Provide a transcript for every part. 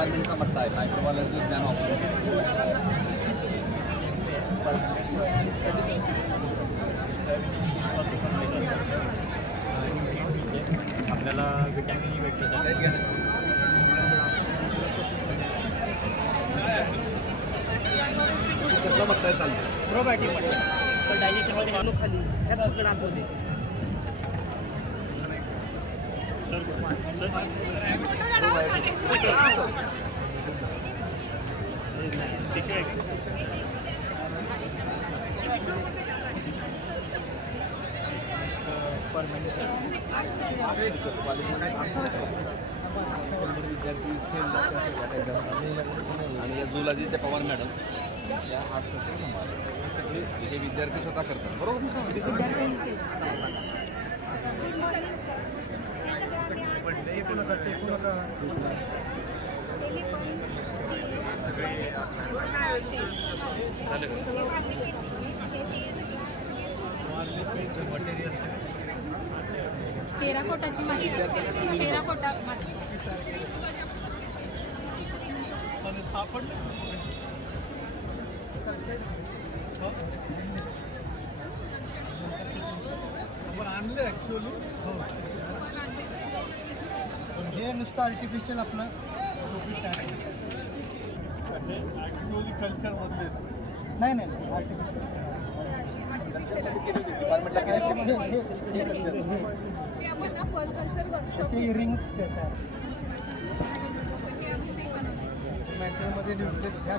डिपार्टमेंटचा म्हटलं आहे मायक्रोबायोलॉजी ज्ञान वापरून आपल्याला विटॅमिन भेटतं कसलं म्हटलं चालतं प्रोबायोटिक म्हटलं तर डायजेशनमध्ये खाली ह्यात पकड आतमध्ये. आणि या पवार मॅडम या आठ सांभाळ हे विद्यार्थी स्वतः करतात. बरोबर? टेराकोटाची माती. टेराकोटा माती. आपण आणलं ॲक्च्युअली हो. हे नुसतं आर्टिफिशियल आपलं ॲक्च्युअली नाही नाही इयरिंग्स घेतात मॅटरमध्ये न्यूक्लियस ह्या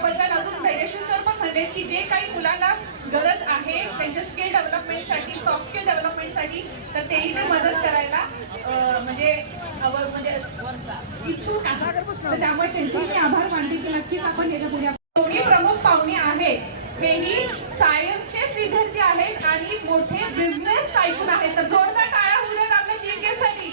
आहोत याबद्दल अजून डायरेक्शन सर पण म्हणले की जे काही मुलांना गरज आहे त्यांच्या स्किल डेव्हलपमेंटसाठी सॉफ्ट स्किल डेव्हलपमेंटसाठी तर तेही ते मदत करायला म्हणजे म्हणजे इच्छुक त्यामुळे त्यांचे मी आभार मानते की नक्कीच आपण याच्यापुढे दोन्ही प्रमुख पाहुणे आहेत. हेही सायन्सचेच विद्यार्थी आहेत आणि मोठे बिझनेस टायकून आहेत. तर जोरदार टाळ्या होऊ देत आपल्या जीकेसाठी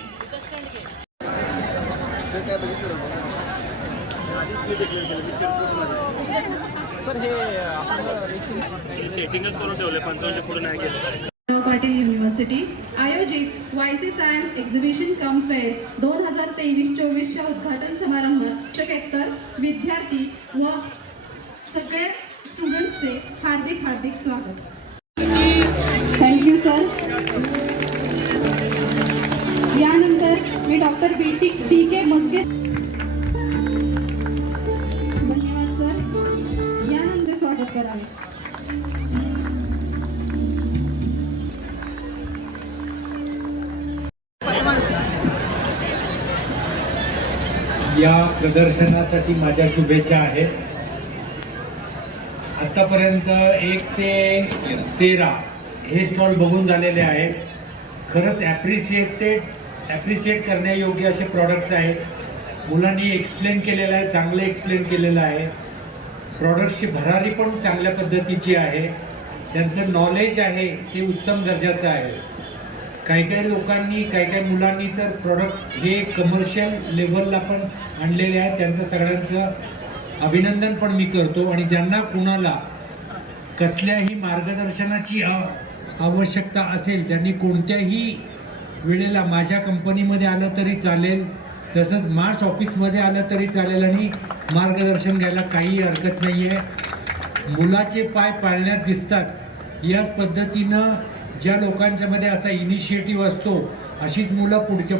सेटिंगच करून ठेवले पंचावन्नच्या पुढे नाही गेलं. राव पाटील युनिव्हर्सिटी आयोजित YC science exhibition cum fair दोन हजार तेवीस चोवीसच्या उद्घाटन समारंभात शिक्षकेतर विद्यार्थी व सगळ्या स्टुडंट्सचे हार्दिक हार्दिक स्वागत. थँक्यू सर यानंतर मी doctor B T D K Maske यानंतर आहे या प्रदर्शनासाठी माझ्या शुभेच्छा आहेत. आतापर्यंत एक ते तेरा हे स्टॉल बघून झालेले आहेत. खरंच ॲप्रिशिएटेड ॲप्रिशिएट करण्यायोग्य असे प्रॉडक्ट्स आहेत. मुलांनी एक्सप्लेन केलेलं आहे चांगलं एक्सप्लेन केलेलं आहे. प्रॉडक्ट्सची भरारी पण चांगल्या पद्धतीची आहे. त्यांचं नॉलेज आहे ते उत्तम दर्जाचं आहे. काही काही लोकांनी काही काही मुलांनी तर प्रॉडक्ट हे कमर्शियल लेवलला पण आणलेले आहे. त्यांचं सगळ्यांचं अभिनंदन पण मी करतो. आणि ज्यांना कुणाला कसल्याही मार्गदर्शनाची आवश्यकता असेल त्यांनी कोणत्याही वेळेला माझ्या कंपनीमध्ये आलं तरी चालेल. तसंच मार्च ऑफिसमध्ये आलं तरी चालेल आणि मार्गदर्शन घ्यायला काही हरकत नाही आहे मुलाचे पाय पाळण्यात दिसतात. याच पद्धतीनं ज्या लोकांच्यामध्ये असा इनिशिएटिव्ह असतो अशीच मुलं पुढच्या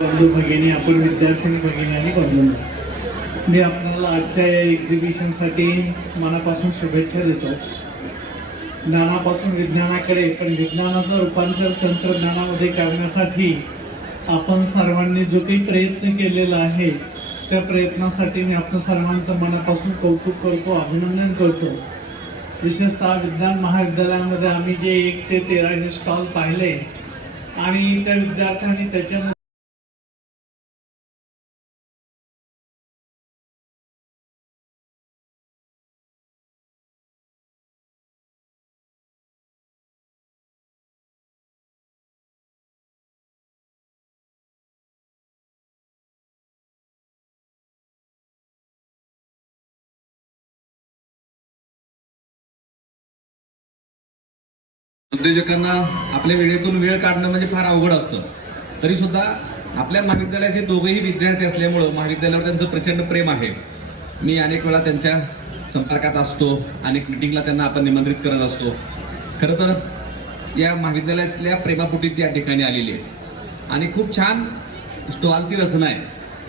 बंधू भगिनी आपण विद्यार्थी भगिनी आणि बंधू. मी आपल्याला आजच्या या एक्झिबिशनसाठी मनापासून शुभेच्छा देतो. ज्ञानापासून विज्ञानाकडे पण विज्ञानाचं रूपांतर तंत्रज्ञानामध्ये करण्यासाठी आपण सर्वांनी जो काही प्रयत्न केलेला आहे त्या प्रयत्नासाठी मी आपल्या सर्वांचं मनापासून कौतुक करतो अभिनंदन करतो. विशेषतः विज्ञान महाविद्यालयामध्ये आम्ही जे एक ते तेरा हे स्टॉल पाहिले आणि त्या विद्यार्थ्यांनी त्याच्यामध्ये उद्योजकांना आपल्या वेळेतून वेळ काढणं म्हणजे फार अवघड असतं. तरी सुद्धा आपल्या महाविद्यालयाचे दोघेही विद्यार्थी असल्यामुळं महाविद्यालयावर त्यांचं प्रचंड प्रेम आहे. मी अनेक वेळा त्यांच्या संपर्कात असतो अनेक मिटिंगला त्यांना आपण निमंत्रित करत असतो. खरं तर या महाविद्यालयातल्या प्रेमापोटी ती या ठिकाणी आलेली आहे. आणि खूप छान स्टॉलची रचना आहे.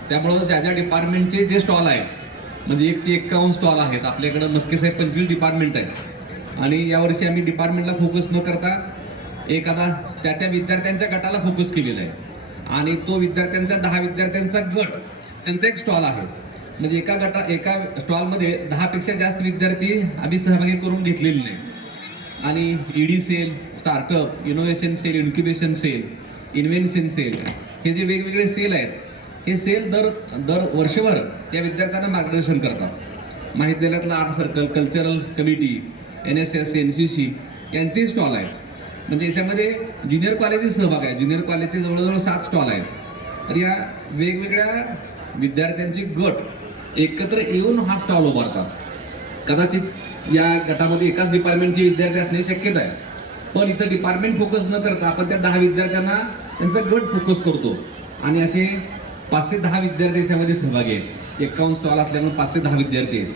त्यामुळं ज्या ज्या डिपार्टमेंटचे जे स्टॉल आहेत म्हणजे एक ते एक्कावन्न स्टॉल आहेत आपल्याकडं मस्के साहेब पंचवीस डिपार्टमेंट आहेत. आणि यावर्षी आम्ही डिपार्टमेंटला फोकस न करता एखादा त्या त्या विद्यार्थ्यांच्या गटाला फोकस केलेला आहे. आणि तो विद्यार्थ्यांचा दहा विद्यार्थ्यांचा गट त्यांचा एक स्टॉल आहे. म्हणजे एका गटा एका स्टॉलमध्ये दहापेक्षा जास्त विद्यार्थी आम्ही सहभागी करून घेतलेले नाही. आणि ED cell startup innovation cell incubation cell invention cell हे जे वेगवेगळे सेल आहेत हे सेल दर दर वर्षभर त्या विद्यार्थ्यांना मार्गदर्शन करतात. महाविद्यालयातला art circle cultural committee N S S N C C यांचे स्टॉल आहेत. म्हणजे याच्यामध्ये ज्युनियर कॉलेजचे सहभाग आहे ज्युनियर कॉलेजचे जवळजवळ सात स्टॉल आहेत. तर या वेगवेगळ्या विद्यार्थ्यांचे गट एकत्र येऊन हा स्टॉल उभारतात. कदाचित या गटामध्ये एकाच डिपार्टमेंटचे विद्यार्थी असण्याची शक्यता आहे. पण इथं डिपार्टमेंट फोकस न करता आपण त्या दहा विद्यार्थ्यांना त्यांचा गट फोकस करतो. आणि असे पाचशे दहा विद्यार्थी याच्यामध्ये सहभागी आहेत. एकावन्न स्टॉल असल्यामुळे पाचशे दहा विद्यार्थी आहेत.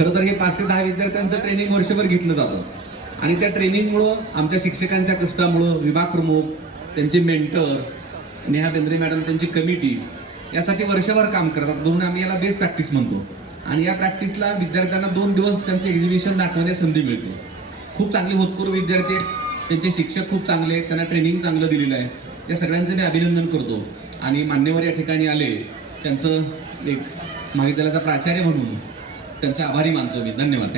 खरं तर हे पाचशे दहा विद्यार्थ्यांचं ट्रेनिंग वर्षभर घेतलं जातं. आणि त्या ट्रेनिंगमुळं आमच्या शिक्षकांच्या कष्टामुळं विभाग प्रमुख त्यांचे मेंटर नेहा बेंद्रे मॅडम त्यांची कमिटी यासाठी वर्षभर काम करतात. म्हणून आम्ही याला बेस्ट प्रॅक्टिस म्हणतो. आणि या प्रॅक्टिसला विद्यार्थ्यांना दोन दिवस त्यांचे एक्झिबिशन दाखवण्याची संधी मिळते. खूप चांगले होतपूर्व विद्यार्थी त्यांचे शिक्षक खूप चांगले आहेत. त्यांना ट्रेनिंग चांगलं दिलेलं आहे. या सगळ्यांचं मी अभिनंदन करतो. आणि मान्यवर या ठिकाणी आले. त्यांचं एक महाविद्यालयाचा प्राचार्य म्हणून त्यांचा आभारी मानतो मी. धन्यवाद.